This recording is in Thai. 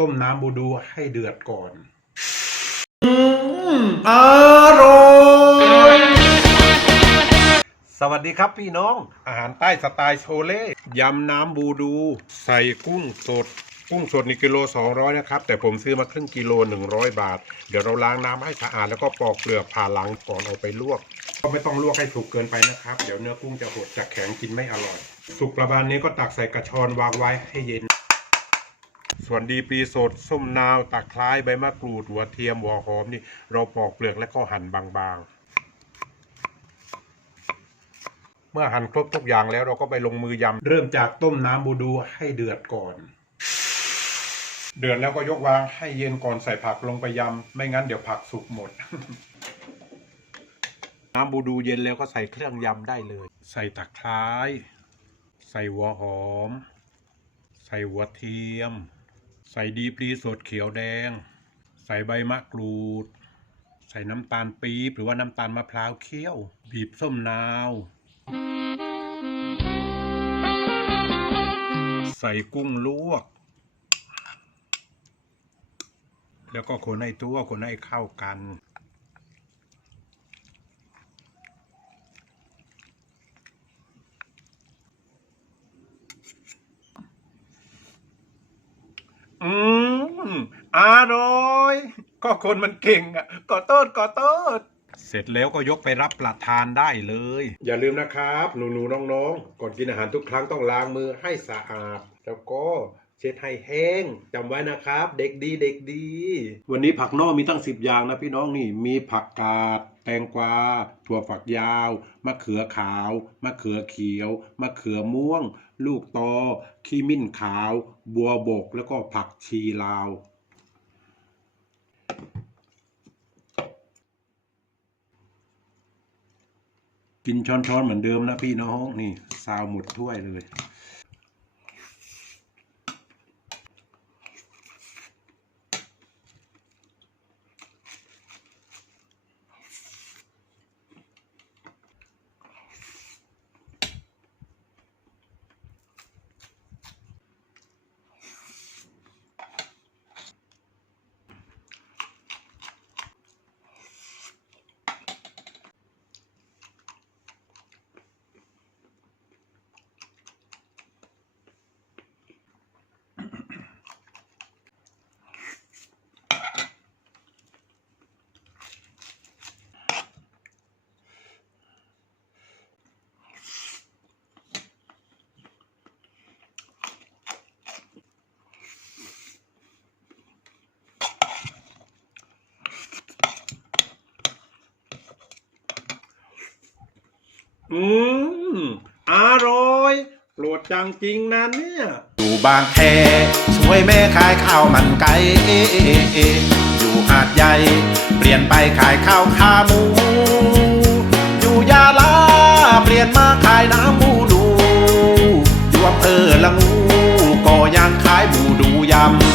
ต้มน้ำบูดูให้เดือดก่อนอร่อย สวัสดีครับพี่น้อง อาหารใต้สไตล์โชเล่ยำน้ำบูดู ใส่กุ้งสด กุ้งสดนี่กิโล 200 นะครับ แต่ผมซื้อมาครึ่งกิโล 100 บาท เดี๋ยวเราล้างน้ำให้สะอาดแล้วก็ปอกเปลือกผ่าหลังก่อนเอาไปลวก ก็ไม่ต้องลวกให้สุกเกินไปนะครับ เดี๋ยวเนื้อกุ้งจะหดจะแข็งกินไม่อร่อย สุกประมาณนี้ก็ตักใส่กระชอนวางไว้ให้เย็น ส่วนดีปรีสดส้มนาวตะไคร้ใบมะกรูดหัวเทียมหัวหอมนี่เราปอกเปลือกและก็หั่นบางๆ เมื่อหั่นครบทุกอย่างแล้วเราก็ไปลงมือยำเริ่มจากต้มน้ำบูดูให้เดือดก่อน เดือดแล้วก็ยกวางให้เย็นก่อนใส่ผักลงไปยำไม่งั้นเดี๋ยวผักสุกหมดน้ำบูดูเย็นแล้วก็ใส่เครื่องยำได้เลย ใส่ตะไคร้ใส่หัวหอม ใส่หัวเทียม ใส่ดีปรีสดเขียวแดง ใส่ใบมะกรูด ใส่น้ำตาลปี๊บหรือว่าน้ำตาลมะพร้าวเคี่ยว บีบส้มนาว ใส่กุ้งลวก แล้วก็คนให้ตัวคนให้เข้ากัน อืมอร่อย ก็คนมันเก่งอะก็โต้นก็โต้นเสร็จแล้วก็ยกไปรับประทานได้เลย อย่าลืมนะครับ หนูๆน้องๆ ก่อนกินอาหารทุกครั้งต้องล้างมือให้สะอาด แล้วก็ เช็ดให้แห้งจำไว้นะครับ เด็กดีเด็กดี วันนี้ผักนอกมีตั้งสิบอย่างนะพี่น้องนี่มีผักกาด แตงกวา ถั่วฝักยาว มะเขือขาว มะเขือเขียว มะเขือม่วง ลูกตอ ขี้มิ้นขาว บัวบก แล้วก็ผักชีลาวกินช้อนๆเหมือนเดิมนะพี่น้องนี่ซาวหมดถ้วยเลย อืม อร่อยโหลดจังจริงนะเนี่ย อยู่บางแคช่วยแม่ขายข้าวมันไก่อยู่หาดใหญ่ เปลี่ยนไปขายข้าวขาหมู อยู่ยาลาเปลี่ยนมาขายน้ำหมูดูอยู่อำเภอละงูก็ยังขายหมูดูยำ